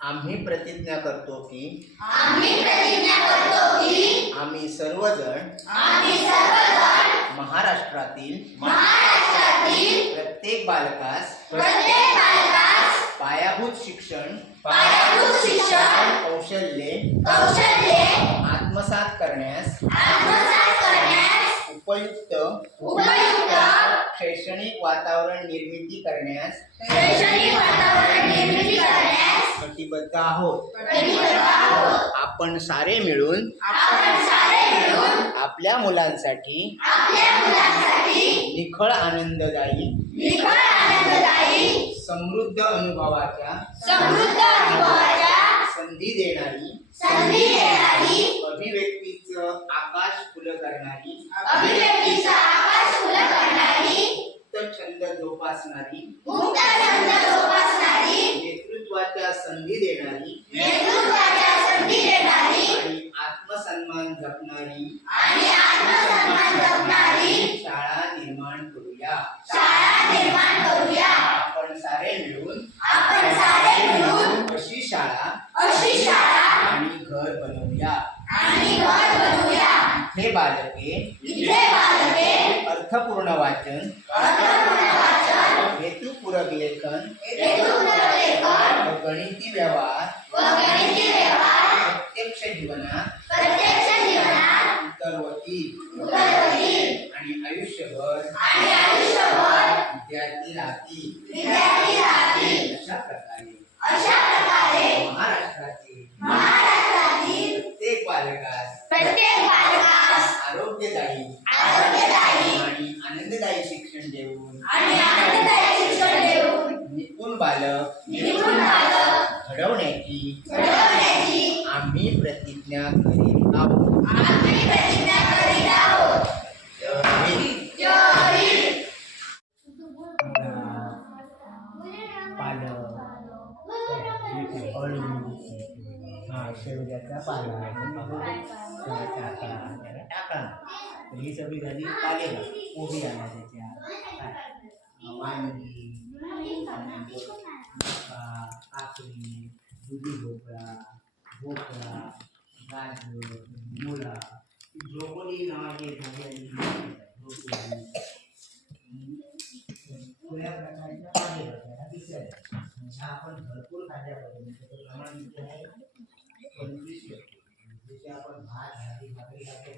आम्ही प्रतिज्ञा करतो की आम्ही प्रतिज्ञा करतो की आम्ही सर्वजण आम्ही सर्वजण महाराष्ट्रातील महाराष्ट्रातील प्रत्येक बालकास प्रत्येक बालकास पायाभूत शिक्षण पायाभूत शिक्षण कौशल्ये कौशल्ये आत्मसात करण्यास आत्मसात शैक्षणिक वातावरण निर्मिती करण्यास शैक्षणिक वातावरण निर्मिती करण्यास कटिबद्ध आहोत. कटिबद्ध आहोत. आपण सारे मिळून आपण सारे मिळून आपल्या मुलांसाठी आपल्या मुलांसाठी निखळ आनंददायी निखळ आनंददायी समृद्ध अनुभवाच्या समृद्ध अनुभवाच्या संधी देणारी संधी देणारी अभिव्यक्तीचं आकाश खुलं करणारी अभिव्यक्तीचा आकाश खुला करणारी मुक्त छंद जोपासणारी नेतृत्वाच्या संधी देणारी नेतृत्वाच्या संधी देणारी आणि आत्मसन्मान जपणारी आणि आत्मसन्मान जपणारी शाळा निर्माण करूया. शाळा निर्माण करूया. आपण सारे मिळून आपण सारे मिळून अशी शाळा अशी शाळा आणि घर बनवूया. आणि घर बनवूया. हे बालके इथे बालके अर्थपूर्ण वाचन अर्थपूर्ण वाचन हेतुपूरक लेखन व गणिती व्यवहार प्रत्यक्ष जीवनात उतरवती. आणि आयुष्यभर विद्यार्थी राहतील अशा प्रकारे अशा प्रकारे महाराष्ट्रातील प्रत्येक बालकास प्रत्येक बालकास आरोग्यदायी आरोग्यदायी आणि आनंददायी शिक्षण देऊन बालक घडवण्याची. आम्ही प्रतिज्ञा करीत आहोत. पालक. अळू हा शेवग्याचा पाला त्याला टाका. ही सगळी झाली पालेभाज्या कोबी आला त्याच्या. वांगी मका, काकडी दुधी भोपळा भोपळा गाजर मुळा ब्रोकोली नावाची एक भाजी आली प्रकारच्या पालेभाज्या ह्या ह्या आपण भरपूर खाल्ल्या त्याचं प्रमाण किती आहे पंचवीस जसे आपण भात भाजी भाकरी खातो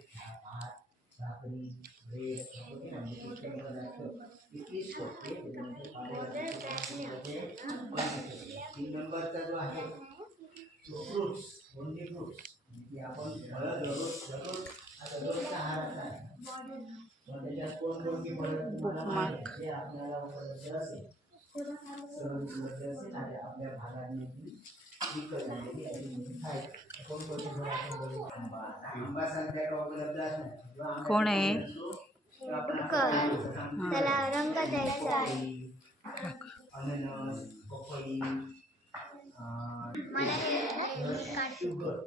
भात भाकरी ब्रेड वगैरे म्हणजे तीस टक्के त्याच्यानंतर पालेभाज्याचं प्रमाण म्हणजे पन्नास टक्के. तीन नंबरचा जो आहे तो फ्रुट्स ओनली फ्रुट्स म्हणजे फळं दररोज दररोज हा दररोजचा आहार असा आहे पण त्याच्यात कोण कोणती फळं तुम्हाला माहिती आहे, जे आपल्याला उपलब्ध असेल सहज उपलब्ध असेल आणि आपल्या भागांमध्ये विकत आणलेली आणि म्हणून खायची कोण आंबा आंबा सध्या उपलब्ध असणार आहे? असतो, तो आपण कर. खातो. त्याला रंग द्यायचा आहे पपई, अननस पपई अं, मला हे काढ शुगर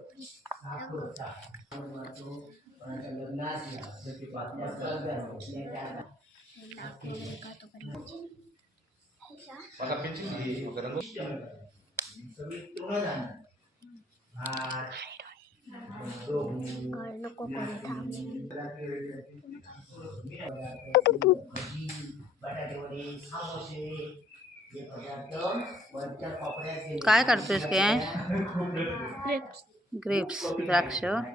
मला पेन्सिल घे भात गहू भजी बटाटे वडे समोसे हे पदार्थ वरच्या. काय करतोयस काय? grapes, draksha.